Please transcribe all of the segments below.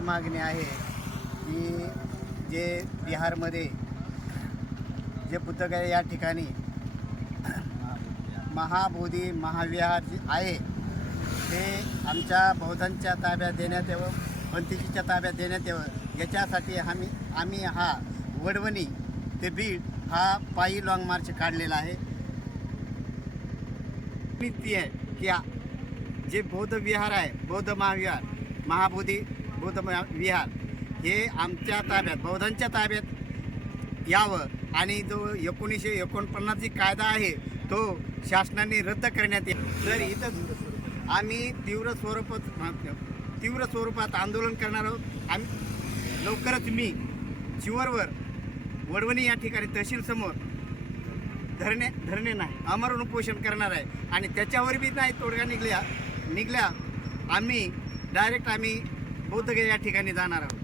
मागणी आहे की जे बिहारमध्ये जे पुस्तक आहे या ठिकाणी महाबोधी महाविहार जे आहे ते आमच्या बौद्धांच्या ताब्यात देण्यात यावं पंथीजीच्या ताब्यात देण्यात यावं. याच्यासाठी आम्ही आम्ही हा वडवणी ते बीड हा पायी लाँग मार्च काढलेला आहे. ती आहे की जे बौद्ध विहार आहे बौद्ध महाविहार महाबोधी बौद्ध विहार हे आमच्या ताब्यात बौद्धांच्या ताब्यात यावं. आणि जो एकोणीसशे एकोणपन्नासची कायदा आहे तो शासनाने रद्द करण्यात येईल. तर इथं आम्ही तीव्र स्वरूपात तीव्र स्वरूपात आंदोलन करणार आहोत. आम्ही लवकरच मी चिवरवर वडवणी या ठिकाणी तहसीलसमोर धरणे धरणे नाही अमरण उपोषण करणार आहे. आणि त्याच्यावर बी नाही तोडगा निघल्या निघल्या. आम्ही डायरेक्ट आम्ही बौद्धगया या ठिकाणी जाणार आहोत.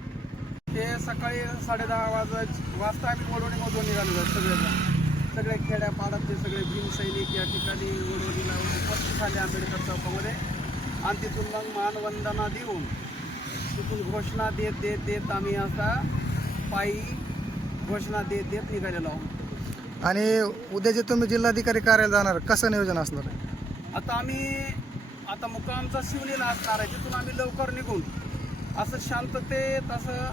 ते सकाळी साडेदहा वाज वाजता आम्ही वडवणीमधून निघालेलो आहे सगळेजण. सगळे खेड्यापाड्यातले सगळे भीम सैनिक या ठिकाणी वडवणीला उपस्थित झाले आंबेडकर चौकामध्ये. आणि तिथून मग मानवंदना देऊन तिथून घोषणा देत देत देत आम्ही आता पायी घोषणा देत देत निघालेलो आहोत. आणि उद्या जे तुम्ही जिल्हाधिकारी कार्यालय जाणार कसं नियोजन असणार? आहे आता आम्ही आता मुक्कामचा शिवलीला असणार आहे. तिथून आम्ही लवकर निघून असं शांततेत असं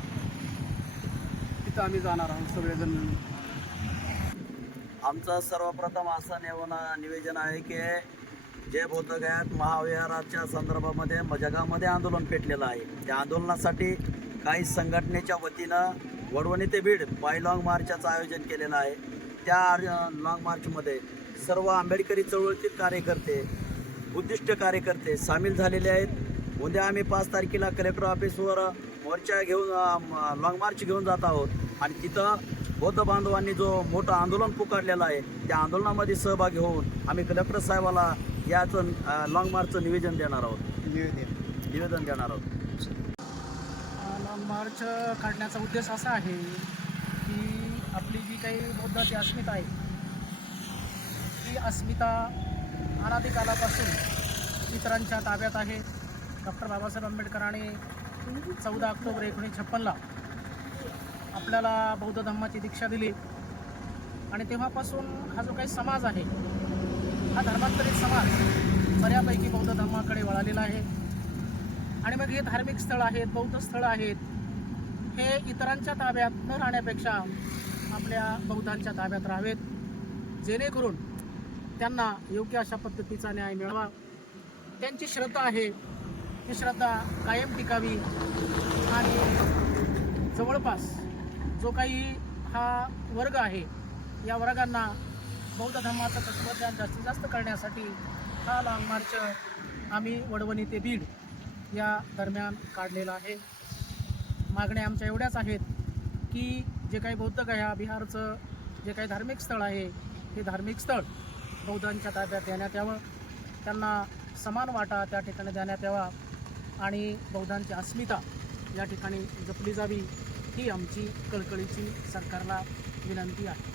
तिथं आम्ही जाणार आहोत सगळेजण मिळून. आमचं सर्वप्रथम असं निवना निवेदन आहे की जे बोधगयात महाविहाराच्या संदर्भामध्ये म- जगामध्ये आंदोलन पेटलेलं आहे. त्या आंदोलनासाठी काही संघटनेच्या वतीनं वडवणी ते बीड बाय लाँग मार्चाचं आयोजन केलेलं आहे. त्या लाँग मार्चमध्ये सर्व आंबेडकरी चळवळीतील कार्यकर्ते बुद्धिस्ट कार्यकर्ते सामील झालेले आहेत. उद्या आम्ही पाच तारखेला कलेक्टर ऑफिसवर मोर्चा घेऊन लाँग मार्च घेऊन जात आहोत. आणि तिथं बौद्ध बांधवांनी जो मोठं आंदोलन पुकारलेलं आहे त्या आंदोलनामध्ये सहभागी होऊन आम्ही कलेक्टर साहेबाला याचं लाँग मार्चचं निवेदन देणार आहोत. निवेदन. निवेदन देणार आहोत. लॉंग मार्च काढण्याचा उद्देश असा आहे की आपली जी काही बौद्धाची अस्मिता आहे ती अस्मिता अनादिकालापासून इतरांच्या ताब्यात आहे. डॉक्टर बाबासाहेब आंबेडकरांनी चौदा ऑक्टोबर एकोणीसशे छप्पनला आपल्याला बौद्ध धर्माची दीक्षा दिली. आणि तेव्हापासून हा जो काही समाज आहे हा धर्मांतरित समाज बऱ्यापैकी बौद्ध धर्माकडे वळालेला आहे. आणि मग हे धार्मिक स्थळ आहेत बौद्ध स्थळं आहेत हे इतरांच्या ताब्यात न राहण्यापेक्षा आपल्या बौद्धांच्या ताब्यात राहावेत. जेणेकरून त्यांना योग्य अशा पद्धतीचा न्याय मिळावा. त्यांची श्रद्धा आहे. ही श्रद्धा कायम टिकावी आणि जवळपास जो काही हा वर्ग आहे या वर्गांना बौद्ध धर्माचं तत्त्वज्ञान जास्तीत जास्त करण्यासाठी हा लाँग मार्च आम्ही वडवणी ते बीड या दरम्यान काढलेला आहे. मागण्या आमच्या एवढ्याच आहेत की जे काही बौद्धगया बिहारचं जे काही धार्मिक स्थळ आहे हे धार्मिक स्थळ बौद्धांच्या ताब्यात देण्यात यावं. त्यांना समान वाटा त्या ठिकाणी देण्यात यावा. आणि बौद्धांची अस्मिता या ठिकाणी जपली जावी ही आमची कळकळीची सरकारला विनंती आहे.